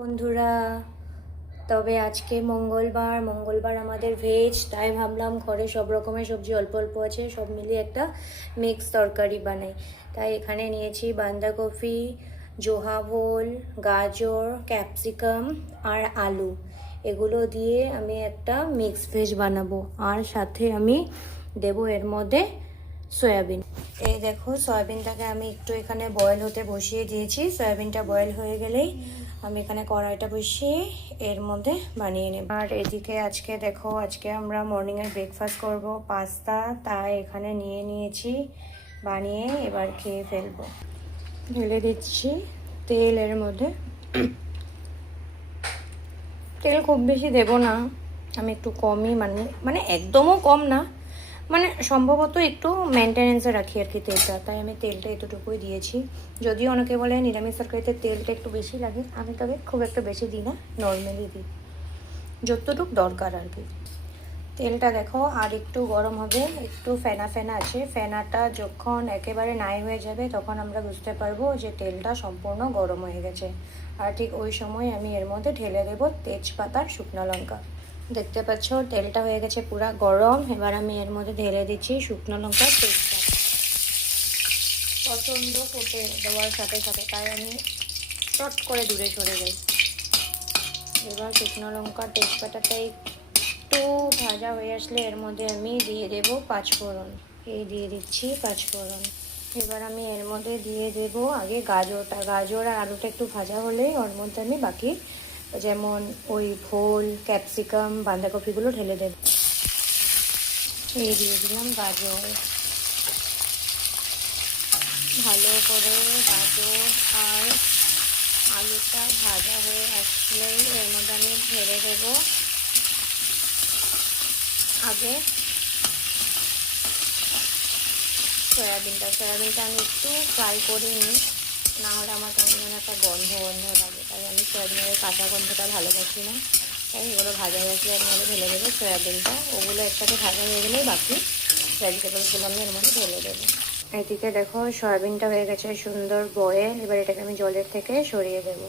বন্ধুরা, তবে আজকে মঙ্গলবার আমাদের ভেজ, তাই ভাবলাম ঘরে সব রকমের সবজি অল্প অল্প আছে, সব মিলিয়ে একটা মিক্স তরকারি বানাই। তাই এখানে নিয়েছি বাঁধাকপি, জোহাভোল, গাজর, ক্যাপসিকাম আর আলু। এগুলো দিয়ে আমি একটা মিক্স ভেজ বানাবো, আর সাথে আমি দেবো এর মধ্যে সয়াবিন। এই দেখো, সয়াবিনটাকে আমি একটু এখানে বয়েল হতে বসিয়ে দিয়েছি। সয়াবিনটা বয়েল হয়ে গেলেই আমি এখানে কড়াইটা বসিয়ে এর মধ্যে বানিয়ে নেব। আর এদিকে আজকে আমরা মর্নিংয়ের ব্রেকফাস্ট করব, পাস্তা। তাই এখানে নিয়ে নিয়েছি, বানিয়ে এবার খেয়ে ফেলবো। ঢেলে দিচ্ছি তেল এর মধ্যে। তেল খুব বেশি দেব না, আমি একটু কমই মানে একদমও কম না, মানে সম্ভবত একটু মেনটেনেন্সে রাখি আর কি তেলটা। তাই আমি তেলটা এতটুকুই দিয়েছি। যদিও অনেকে বলে নিরামিষ তরকারিতে তেলটা একটু বেশি লাগে, আমি তবে খুব একটা বেশি দিই না, নর্মালি দিই, যতটুকু দরকার আর কি। তেলটা দেখো আর একটু গরম হবে, একটু ফেনা ফেনা আছে। ফেনাটা যখন একেবারে নাই হয়ে যাবে তখন আমরা বুঝতে পারবো যে তেলটা সম্পূর্ণ গরম হয়ে গেছে। আর ঠিক ওই সময় আমি এর মধ্যে ঢেলে দেবো তেজপাতা, শুকনো লঙ্কা। দেখতে পাচ্ছ তেলটা হয়ে গেছে পুরো গরম। এবার আমি এর মধ্যে ঢেলে দিচ্ছি শুকনো লঙ্কা, তেজপাতা। প্রচণ্ড ফুটে দেওয়ার সাথে সাথে তাই আমি চট করে দূরে সরে যাই। এবার শুকনো লঙ্কা, তেজপাতাটা একটু ভাজা হয়ে আসলে এর মধ্যে আমি দিয়ে দেব পাঁচফোড়ন। দিয়ে দিচ্ছি পাঁচফোড়ন। এবার আমি এর মধ্যে দিয়ে দেব আগে গাজর আর আলুটা একটু ভাজা হলেই ওর মধ্যে আমি বাকি যেমন ওই ভোল, ক্যাপসিকাম, বাঁধাকপিগুলো ঢেলে দেব। দিয়ে দিলাম গাজর। ভালো করে গাজর আর আলুটা ভাজা হয়ে আসলেই এর মধ্যে আমি ঢেলে দেব আগে সয়াবিনটা আমি একটু ফ্রাই করে নিই, না হলে আমার কেমন যেন একটা গন্ধ লাগে। তাই আমি সয়াবিনের কাঁচা গন্ধটা ভালোবাসি না। তাই এগুলো ভাজা হয়ে আসলে এর মধ্যে ঢেলে দেবো সয়াবিনটা। ওগুলো একসাথে ভাজা হয়ে গেলেই বাকি ভেজিটেবলসগুলো আমি এর মধ্যে ঢেলে দেবো। এদিকে দেখো সয়াবিনটা হয়ে গেছে সুন্দর বয়েল। এবার এটাকে আমি জলের থেকে সরিয়ে দেবো।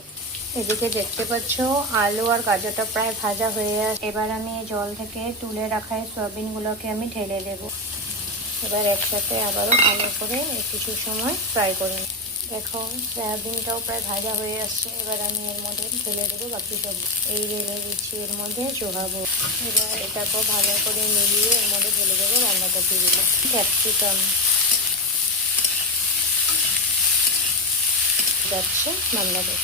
এদিকে দেখতে পাচ্ছ আলু আর গাজরটা প্রায় ভাজা হয়ে আসে। এবার আমি জল থেকে তুলে রাখা সয়াবিনগুলোকে আমি ঢেলে দেবো। এবার একসাথে আবারও ভালো করে কিছু সময় ফ্রাই করে নিই। দেখো সয়াবিনটাও প্রায় ভাজা হয়ে আসছে। এবার আমি এর মধ্যে ঢেলে দেবো বাকি সবজি। ঢেলে দিচ্ছি এর মধ্যে জোহাবো। এবার এটাকেও ভালো করে মিলিয়ে এর মধ্যে ঢেলে দেবো বাঁধাকপিগুলো, ক্যাপসিকাম যাচ্ছে বাঁধাকপি।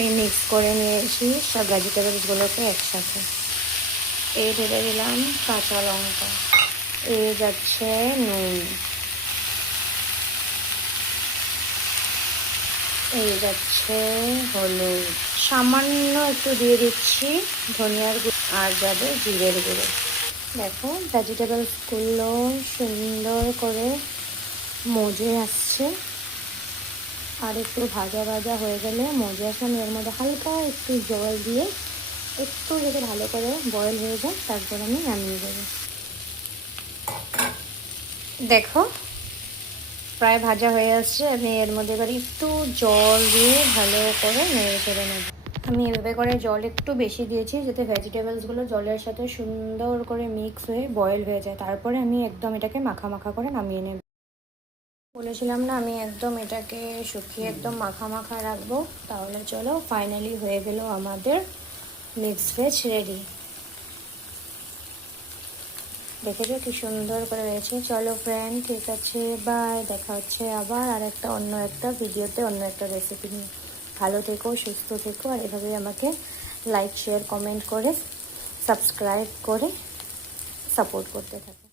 এই মিক্স করে নিয়েছি সব ভেজিটেবলসগুলোকে একসাথে। ঢেলে দিলাম কাঁচা লঙ্কা। যাচ্ছে নুন। যাচ্ছে হলুদ। সামান্য একটু দিয়ে দিচ্ছি ধনিয়ার গুঁড়ো, আর যাবে জিরের গুঁড়ো। দেখো ভেজিটেবলসগুলো সুন্দর করে মজে আসছে। আর একটু ভাজা ভাজা হয়ে গেলে মজে আসে, আমি এর মধ্যে হালকা একটু জল দিয়ে একটু যাতে ভালো করে বয়েল হয়ে যায় তারপর আমি নামিয়ে দেবো। দেখো প্রায় ভাজা হয়ে আসছে। আমি এর মধ্যে এবার একটু জল দিয়ে ভালো করে নেড়ে চেড়ে নেব। আমি এভাবে করে জল একটু বেশি দিয়েছি যাতে ভেজিটেবলসগুলো জলের সাথে সুন্দর করে মিক্স হয়ে বয়েল হয়ে যায়। তারপরে আমি একদম এটাকে মাখা মাখা করে নামিয়ে নেব। বলেছিলাম না আমি একদম এটাকে শুকিয়ে একদম মাখা মাখা রাখবো। তাহলে চলো ফাইনালি হয়ে গেল আমাদের মিক্স ভেজ রেডি। দেখেছো কি সুন্দর করে হয়েছে। চলো ফ্রেন্ড, ঠিক আছে, বাই। দেখা হচ্ছে আবার আর একটা অন্য একটা ভিডিওতে অন্য একটা রেসিপি নিয়ে। ভালো থেকো, সুস্থ থেকো, আর এভাবে আমাকে লাইক, শেয়ার, কমেন্ট করে সাবস্ক্রাইব করে সাপোর্ট করতে থাকো।